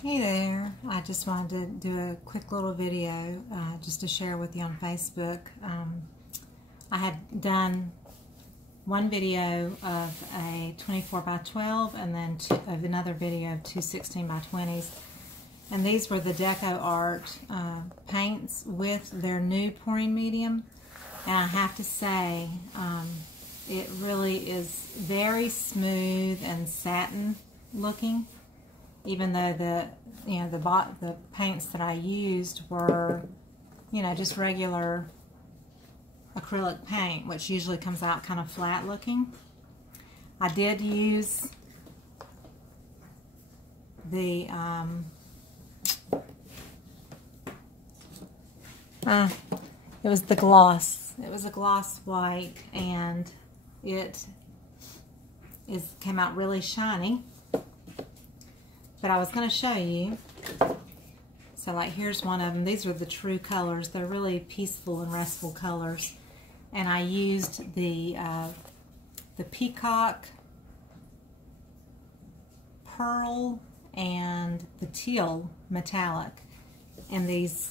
Hey there, I just wanted to do a quick little video just to share with you on Facebook. I had done one video of a 24 by 12 and then of another video of two 16 by 20s. And these were the DecoArt paints with their new pouring medium. And I have to say, it really is very smooth and satin looking. Even though the paints that I used were, just regular acrylic paint, which usually comes out kind of flat looking. I did use the it was the gloss. It was a gloss white, and it came out really shiny. But I was going to show you. So like here's one of them. These are the true colors. They're really peaceful and restful colors. And I used the peacock, pearl, and the teal metallic. And these,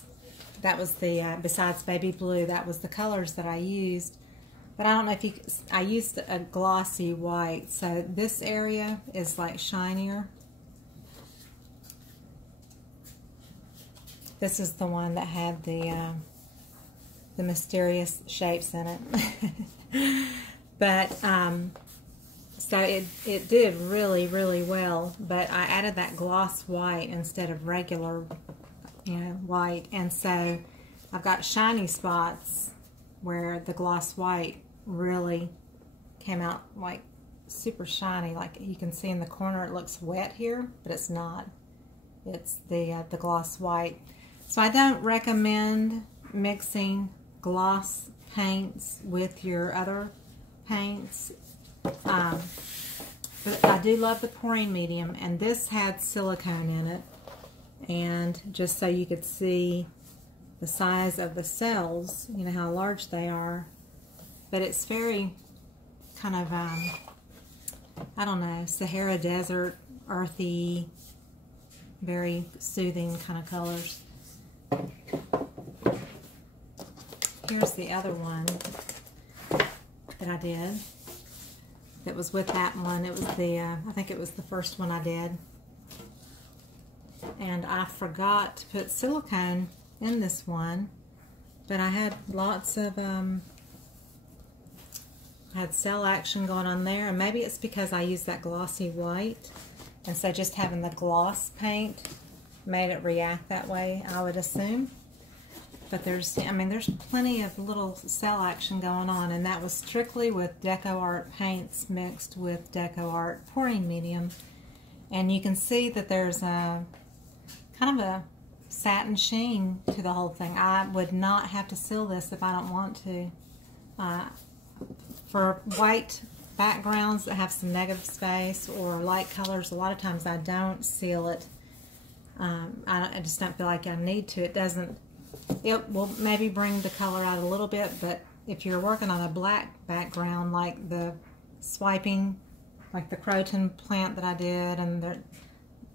that was the, besides baby blue, that was the colors that I used. But I don't know if you, I used a glossy white. So this area is like shinier. This is the one that had the mysterious shapes in it. But so it did really, really well. But I added that gloss white instead of regular, white, and so I've got shiny spots where the gloss white really came out like super shiny. Like you can see in the corner, it looks wet here, but it's not. It's the gloss white. So I don't recommend mixing gloss paints with your other paints, but I do love the pouring medium, and this had silicone in it, and just so you could see the size of the cells, how large they are, but it's very kind of, I don't know, Sahara Desert, earthy, very soothing kind of colors. Here's the other one that I did that was with that one. It was the, I think it was the first one I did. And I forgot to put silicone in this one, but I had lots of, had cell action going on there, and maybe it's because I used that glossy white, and so just having the gloss paint made it react that way, I would assume. But there's plenty of little cell action going on, and that was strictly with DecoArt paints mixed with DecoArt pouring medium. And you can see that there's a kind of a satin sheen to the whole thing. I would not have to seal this if I don't want to. For white backgrounds that have some negative space or light colors, a lot of times I don't seal it. I just don't feel like I need to. It will maybe bring the color out a little bit, but if you're working on a black background like the swiping, like the croton plant that I did, and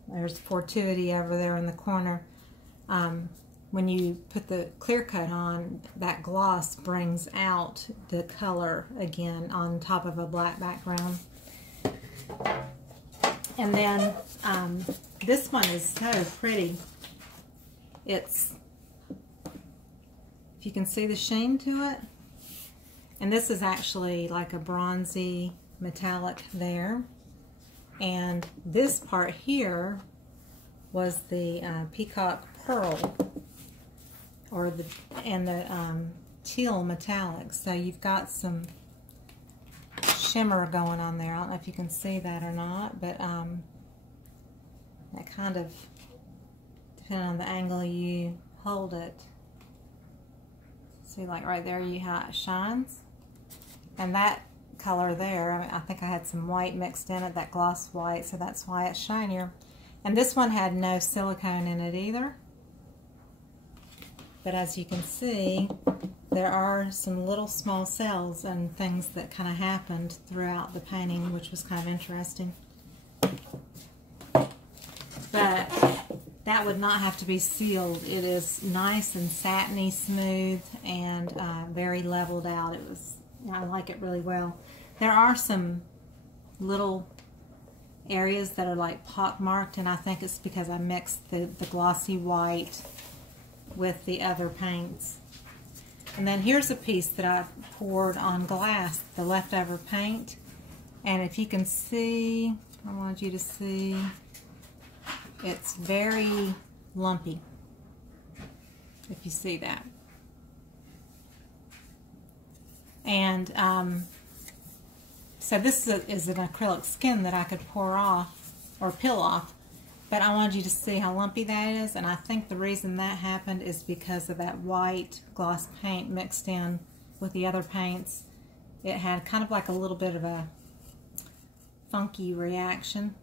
there's Fortuity over there in the corner, when you put the clear coat on, that gloss brings out the color again on top of a black background. And then this one is so pretty. It's, if you can see the sheen to it, and this is actually like a bronzy metallic there, and this part here was the peacock pearl, or the teal metallic. So you've got some shimmer going on there. I don't know if you can see that or not, but that kind of, depending on the angle you hold it, see, like right there, how it shines. And that color there, I think I had some white mixed in it, that gloss white, so that's why it's shinier. And this one had no silicone in it either. But as you can see, there are some little small cells and things that kind of happened throughout the painting, which was kind of interesting. But that would not have to be sealed. It is nice and satiny smooth and very leveled out. I like it really well. There are some little areas that are like pockmarked, and I think it's because I mixed the glossy white with the other paints. And then here's a piece that I poured on glass, the leftover paint. And if you can see, I want you to see, it's very lumpy, if you see that. And so this is an acrylic skin that I could pour off, or peel off, but I wanted you to see how lumpy that is, and I think the reason that happened is because of that white gloss paint mixed in with the other paints. It had kind of like a little bit of a funky reaction.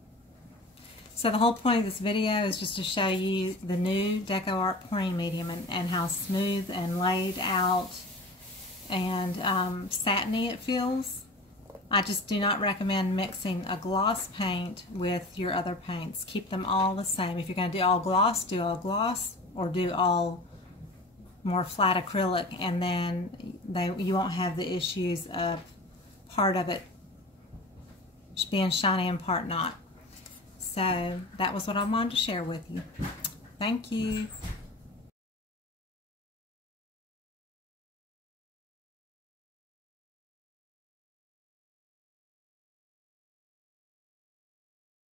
So the whole point of this video is just to show you the new DecoArt Pouring Medium and how smooth and laid out and satiny it feels. I just do not recommend mixing a gloss paint with your other paints. Keep them all the same. If you're going to do all gloss, or do all more flat acrylic, and then you won't have the issues of part of it being shiny and part not. So that was what I wanted to share with you. Thank you.